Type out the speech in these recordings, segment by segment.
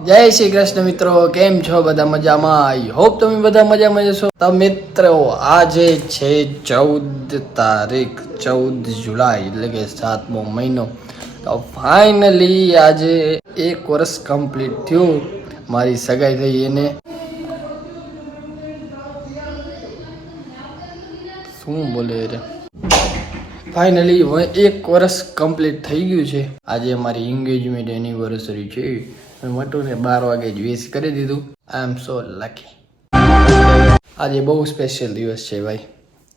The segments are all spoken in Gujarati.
જય શ્રી કૃષ્ણ મિત્રો, કેમ છો બધા? મજામાં? આઈ હોપ તમે બધા મજામાં જશો. તો મિત્રો આજે છે 14 તારીખ 14 જુલાઈ એટલે કે 7મો મહિનો. તો ફાઇનલી આજે 1 વર્ષ કમ્પ્લીટ થયું મારી સગાઈ થઈ. એને શું બોલે રે, ફાઇનલી 1 વર્ષ કમ્પ્લીટ થઈ ગયું છે. આજે અમારી એન્ગેજમેન્ટ એનિવર્સરી છે. મટુને 12 વાગે જ વિશ કરી દીધું. આઈ એમ સો લકી. આજે બહુ સ્પેશિયલ દિવસ છે ભાઈ.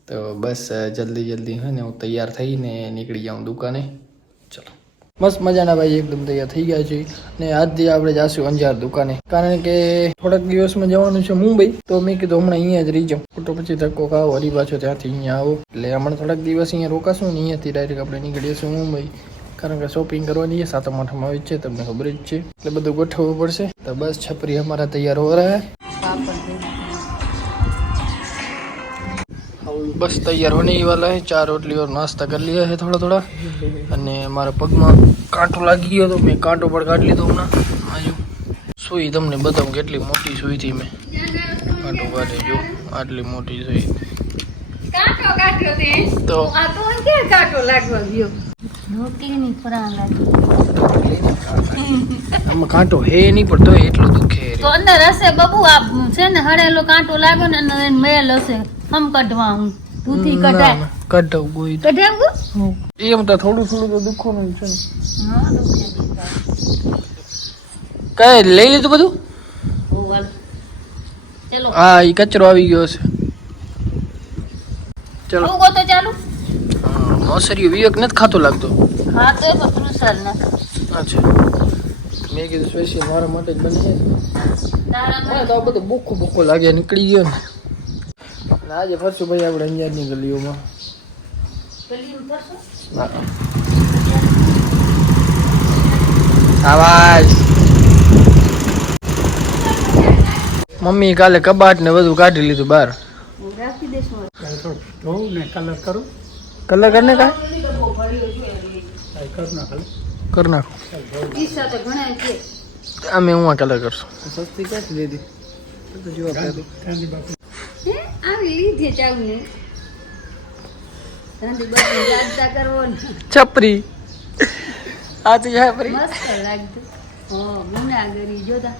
તો બસ જલ્દી હે ને હું તૈયાર થઈને નીકળી જાઉં દુકાને. ચલો મસ્ત મજાના ભાઈ એકદમ તૈયાર થઈ ગયા છે. ને આજથી આપણે જાશું અંજાર દુકાને, કારણ કે થોડાક દિવસમાં જવાનું છે મુંબઈ. તો મેં કીધું હમણાં અહીંયા જ રહી જાઉં, ખોટો પછી ધક્કો ખાવો વળી પાછો ત્યાંથી અહીંયા આવો. એટલે હમણાં થોડાક દિવસ અહીંયા રોકાશું ને અહીંયાથી ડાયરેક્ટ આપણે નીકળી જશું મુંબઈ, કારણ કે શોપિંગ કરવાની છે. 7મ 8મ આવી જ છે, તમને ખબર જ છે. એટલે બધું ગોઠવવું પડશે. તો બસ છપરી हमारा तैयार हो रहा है. बस तैयार होने ही वाला है. 4 रोटली और नाश्ता कर लिया है थोड़ा. અને મારા પગમાં કાંટો લાગી ગયો તો મેં કાંટો પણ કાઢી લીધો હમણાં. આજુ સુઈ તમને બતાવું કેટલી મોટી સુઈ હતી મેં. કાંટો કાઢી જો, આટલી મોટી સુઈ. કાંટો કાઢ્યો તે તો આ તો કે કાંટો લાગવા ગયો. રોટલીની ફરાળ લાગી. આમાં કાંટો હે નહીં પણ તોય એટલું દુખે. તો અંદર હશે બબુ, આ છે ને હળેલો કાંટો લાગ્યો ને અંદર મેલ હશે. હમ કઢવા હું દૂધી કઢાય કઢાવ ગોઈ કઢાવું એમ તો થોડું તો દુખવાનું છે ને. હા દુખે કઈ લઈ લીધું બધું? ઓવલ ચલો હા ઈ કચરો આવી ગયો છે. ચલો હું તો ચાલુ. મોસરી વિવેક નથી ખાતો લાગતો. હા તો એ પતરું સર ના અચ્છા, મેં કીધું સ્પેશિયલ મારા માટે જ બની છે. તારા તો બધું ભૂખો લાગે નીકળી ગયો ને. આજે ફરશું ભાઈ આપણે અંજારની ગલીઓમાં. પેલી ઉતરશો આવાજ મમ્મી કાલે કબાટ ને બધું કાઢી લીધું બહાર. રાખી દેશું કલર કરને કા કર નાખો. ઈસા તો ઘણા છે. અમે હું કલર કરશું. સસ્તી ક્યાંથી લીધી? તો જો હે આવી લીધી ચાવને ગાંધી બધું યાદતા કરવો ને છપરી આ તો છપરી મસ્ત લાગતું. હો ગુનાગરી જોતા.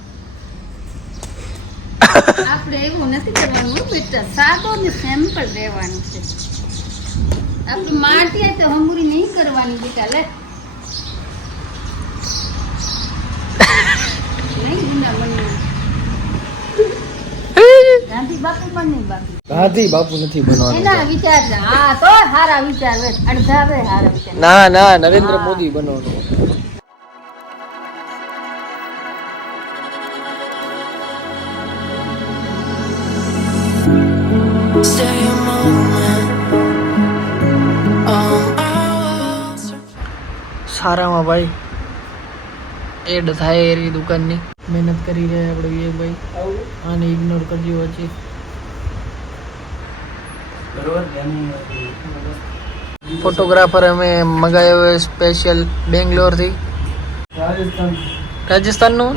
આપણે એવું નથી કરવાનું બેટા, સાદો ને સિમ્પલ રહેવાનું છે. આપણી માટી તો હમુરી નહીં કરવાની બેટા. લે નહીં ગુના બનવું. ગાંધી બાપુ પણ નહીં બાપુ. ગાંધી બાપુ નથી બનવાનું. એના વિચાર છે. હા તો હારા વિચાર હોય. અડધા આવે હારા વિચાર. ના નરેન્દ્ર મોદી બનવાનું. સારામાં ભાઈ એડ થાય એરી દુકાનની મહેનત કરી રહ્યા આપણે વિવેકભાઈ. આને ઇગ્નોર કરજો પછી. ફોટોગ્રાફર અમે મંગાવ્યો સ્પેશિયલ બેંગ્લોરથી. રાજસ્થાનનું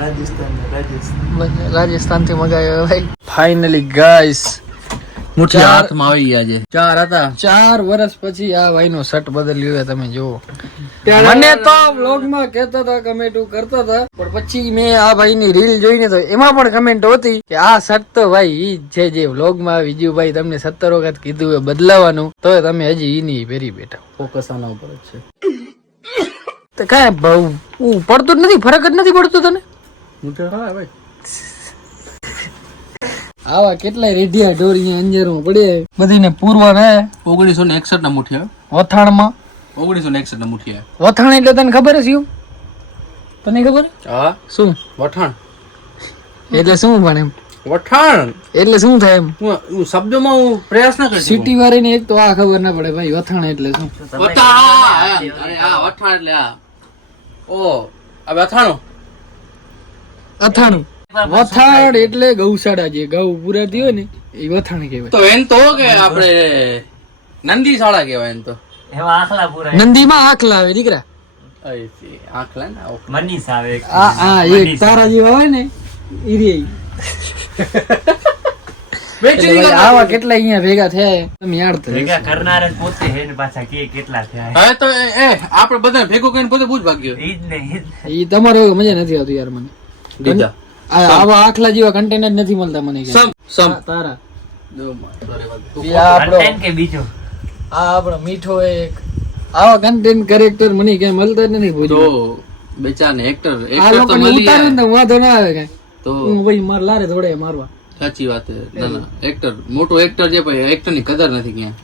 રાજસ્થાનથી મંગાવ્યો ભાઈ. ફાઇનલી ગાઈસ મુઠ્ઠી હાથમાં આવી ગયા છે. 4 હતા. 4 વર્ષ પછી આ ભાઈનો શર્ટ બદલ્યો છે. તમે જુઓ, મને તો વ્લોગમાં કહેતા હતા, કમેન્ટો કરતા હતા, પણ પછી મેં આ ભાઈની રીલ જોઈને તો એમાં પણ કમેન્ટ હતી કે આ શર્ટ તો ભાઈ ઈ જ છે જે વ્લોગમાં વિજુભાઈ તમને 17 વખત કીધું એ બદલાવાનું, તો તમે હજી ઈ ની પહેરી બેઠા. ફોકસ આના ઉપર જ છે. તો કાંઈ પડતું જ નથી, ફરક જ નથી પડતું તને. મુઠ્ઠી હા ભાઈ. આવા કેટલાય રેઢિયા ઢોરી અંજારમાં પડે બધીને પૂરવા ને. 1961 ના મુઠ્ઠી વથાણમાં 1961 ના મુઠ્ઠી. વથાણ એટલે તને ખબર છે શું? તને ખબર? હા શું વઠાણ એટલે શું પણ એમ વઠાણ એટલે શું થાય એમ? હું શબ્દમાં હું પ્રયાસ ના કરી સિટી વાળાને એક તો આ ખબર ના પડે ભાઈ વથાણ એટલે શું. વઠાણ એટલે આ ઓ આ વથાણો અથાણું. વથાણ એટલે ગૌશાળા, જે ગૌ પુરાતી હોય ને એ વથાણ કહેવાય. તો એમ તો કે આપણે નંદી શાળા કહેવાય. એમ તો નંદીમાં આખલા આવે દીકરા. આંખ લે ને આવું. મનીષ આવે એક. આ એક તારા જેવા હોય ને ઈ રે. એટલે ભાઈ આવા કેટલા અહીંયા ભેગા થયા તમે યાદ તો ભેગા કરનાર જ પોતે હે ને પાછા કે કેટલા થયા હે. હવે તો આપણે બધા ભેગું કરીને પોતે બહુ જ ભાગ્યો. ઈ જ ને, ઈ જ ને. ઈ તમારો મજા નથી આવતી યાર મને. દીધા આવા આખલા જેવા કન્ટેનર નથી મળતા મને ક્યાંય. સમ તારા દો મારે ઈ આ આપણો Content કે બીજો આ આપણો મીઠો એક આવા કન્ટેન્ટ કેરેક્ટર મને ક્યાંય મળતા જ નથી તો ભૂજો. બેચાને એક્ટર આ એક્ટર તો લોકોને મળી ઉતારે ને જાય. તો વાંધો ના આવે કાંઈ. તો હું ભાઈ માર લારે થોડે મારવા. સાચી વાત છે. ના ના એક્ટર મોટો એક્ટર છે પણ એક્ટર ની કદર નથી ક્યાં.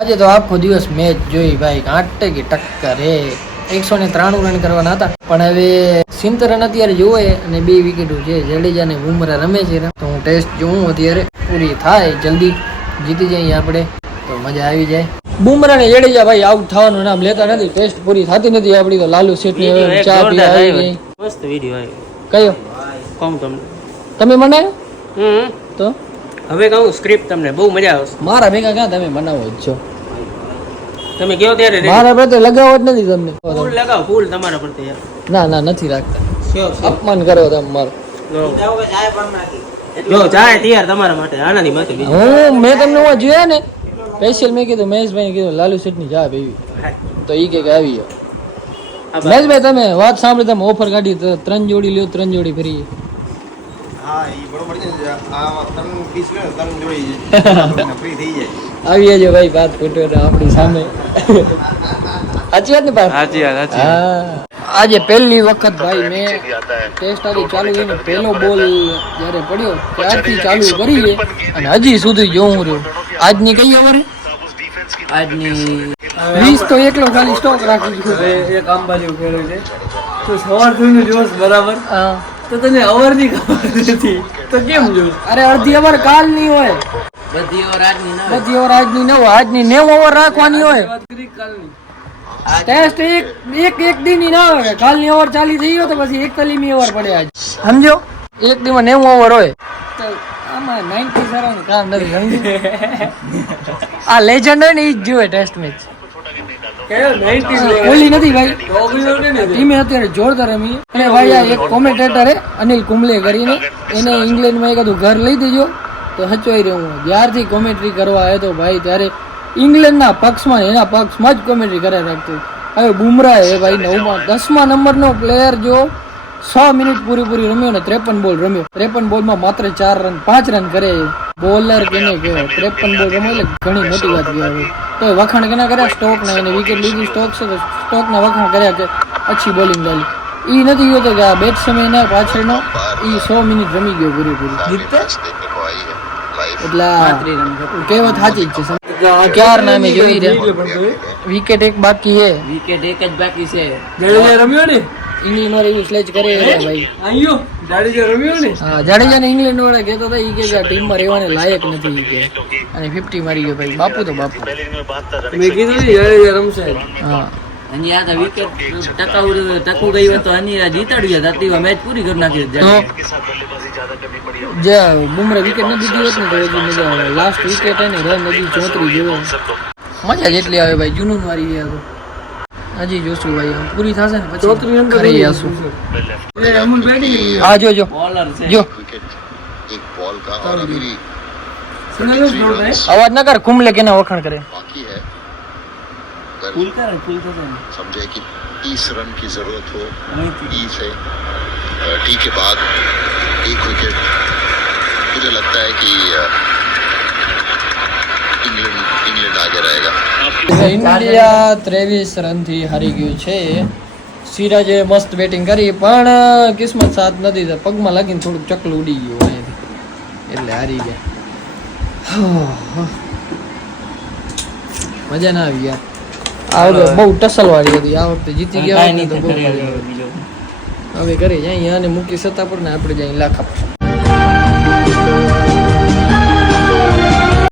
આજે તો આખો દિવસ મેચ જોઈ ભાઈ 8 કે ટક્કર હે 193 રન કરવાના હતા પણ હવે 70 રન અત્યારે જોવે અને 2 વિકેટો છે. જડેજા ને બુમરાહ રમે છે તો હું ટેસ્ટ જોઉં અત્યારે પૂરી થાય જલ્દી જીતી જઈએ આપણે તો મજા આવી જાય. બુમરાહ ને જડેજા ભાઈ આઉટ થવાનું નામ લેતા નથી. ટેસ્ટ પૂરી થતી નથી આપડી તો લાલુ શેઠ ની હવે ચા પી આવી ગઈ. મસ્ત વિડિયો આવ્યો. કયો કહું તમને. તમે બનાવ્યો તો હવે કહું સ્ક્રિપ્ટ તમને બહુ મજા આવશે. મારા ભેગા ક્યાં તમે બનાવો જ છો. તમે કયો ત્યારે ready. મારા પ્રત્યે લગાવ જ નથી તમને. ફૂલ લગાવો ફૂલ તમારા પર યાર. ના ના નથી રાખતા. શ્યોર અપમાન કરો તમે મારું. જો ચાય તૈયાર તમારા માટે આનાથી માટે બીજું. હું મેં તમને હું જોયા ને સ્પેશિયલ મેં કીધું મહેશભાઈ કીધું લાલુ શેઠ ની ચા પીવી તો ઈ કે આવી ગયો. મહેશભાઈ તમે વાત સાંભળી તમે ઓફર કાઢી તો 3 જોડી લ્યો 3 જોડી ફરી. આવી જજો ભાઈ વાત ફૂટો આપણી સામે. સાચી વાત ને ભાઈ. સાચી વાત હા આજે પહેલી વખત ભાઈ મેં ટેસ્ટ આવી ચાલુ કરીને પહેલો બોલ જ્યારે પડ્યો ત્યારથી ચાલુ કરીએ અને હજી સુધી જોઉં રહ્યો. આજની કઈ ઓવર આજની 20 તો એકલો ખાલી સ્ટોક રાખી દીધો. એક અંબાજી ખેડ્યું છે તો સવાર થઈને જોશ બરાબર હા તો તને અવર ની ખબર નથી તો કેમ જોશ? અરે અડધી ઓવર કાલ ની હોય બધી ઓવર આજની ના બધી ઓવર આજની ન હોય. આજની 90 ઓવર રાખવાની હોય. ટેસ્ટ એક દી ની ના હોય. કાલની ઓવર ચાલી થઈ ગયો તો પછી 41મી ઓવર પડે આજ સમજો. એક દી માં 90 ઓવર હોય તો આમાં 90 સરવાનું કામ નથી સમજી. આ લેજન્ડ હોય ને ઈ જ જોવે ટેસ્ટ મેચ. ઓલી નથી ભાઈ ટીમે અત્યારે જોરદાર રમી અને ભાઈ આ એક કોમેન્ટેટર હે અનિલ કુંબલે કરીને એને ઇંગ્લેન્ડમાં એકાદું ઘર લઈ દેજો તો હચવાઈ રહ્યો હું. જ્યારથી કોમેન્ટ્રી કરવા આવ્યો તો ભાઈ ત્યારે ઇંગ્લેન્ડના પક્ષમાં એના પક્ષમાં જ કોમેન્ટ્રી કરે રાખતું. હવે બુમરાહ હે ભાઈ 10મા નંબરનો પ્લેયર જો 100 મિનિટ પૂરી રમ્યો ને 53 બોલ રમ્યો. 53 બોલમાં માત્ર 4 રન 5 રન કરે. બોલર કેને કહેવાય 53 બોલ રમ્યો એટલે ઘણી મોટી વાત કહેવાય. તો વખાણ કેના કર્યા સ્ટોક ના એને વિકેટ લીધી સ્ટોક છે તો સ્ટોક ના વખાણ કર્યા કે અચ્છી બોલિંગ ડાલી. ઈ નથી ગયો તો કે આ બેટ્સમેન પાછળનો ઈ 100 મિનિટ રમી ગયો પૂરી. એટલે કહેવત સાચી જ છે. ક્યાર નામે જોઈ રહ્યા વિકેટ એક બાકી છે. વિકેટ એક જ બાકી છે. જડેજા રમ્યો ને ઇંગ્લેન્ડ વાળા એવું સ્લેજ કરે ભાઈ. જાડેજા રમ્યો ને હા જાડેજા ને ઇંગ્લેન્ડ વાળા કહેતો હતા ઈ કે ટીમ માં રહેવાને લાયક નથી ઈ કે અને 50 મારી ગયો ભાઈ. બાપુ તો બાપુ મેં કીધું જાડેજા રમશે. હા અને આ તો વિકેટ ટકુ ગઈ હોય તો અની જીતાડ્યું હતા તેવા મેચ પૂરી કરી નાખી. તો જે બુમરાહ વિકેટ ન દીધી હોત ને તો હજી મજા આવે. લાસ્ટ વિકેટ હે ને રન હજી 34 જેવો મજા જેટલી આવે ભાઈ. જુનૂન વાળી ગયા તો હજી જોશું ભાઈ આમ પૂરી થશે ને પછી ઘરે આવીશું. હા જો બોલર છે જો एक बॉल का और अभी અવાજ ના કર. કુંબલે કેના વખાણ કરે बाकी है अगर ફૂલ કરે ફૂલ થશે ને समझे कि 30 रन की जरूरत हो 30 है टी के बाद एक विकेट मुझे लगता है कि इंग्लैंड आगे रहेगा. ઇન્ડિયા 23 રનથી હારી ગયું છે. સિરાજે મસ્ત બેટિંગ કરી પણ કિસ્મત સાથ નથી. પગમાં લાગીને થોડુંક ચકલું ઉડી ગયું અહીંયાથી એટલે હારી ગયા. મજા ના આવી યાર. આ વખતે બહુ ટસલ વાળી હતી. આ વખતે જીતી ગયા હોત ને તો બહુ મજા આવે. હવે ઘરે જાય અને મૂકી સત્તા પર ને આપણે જાય લાખ આપશું.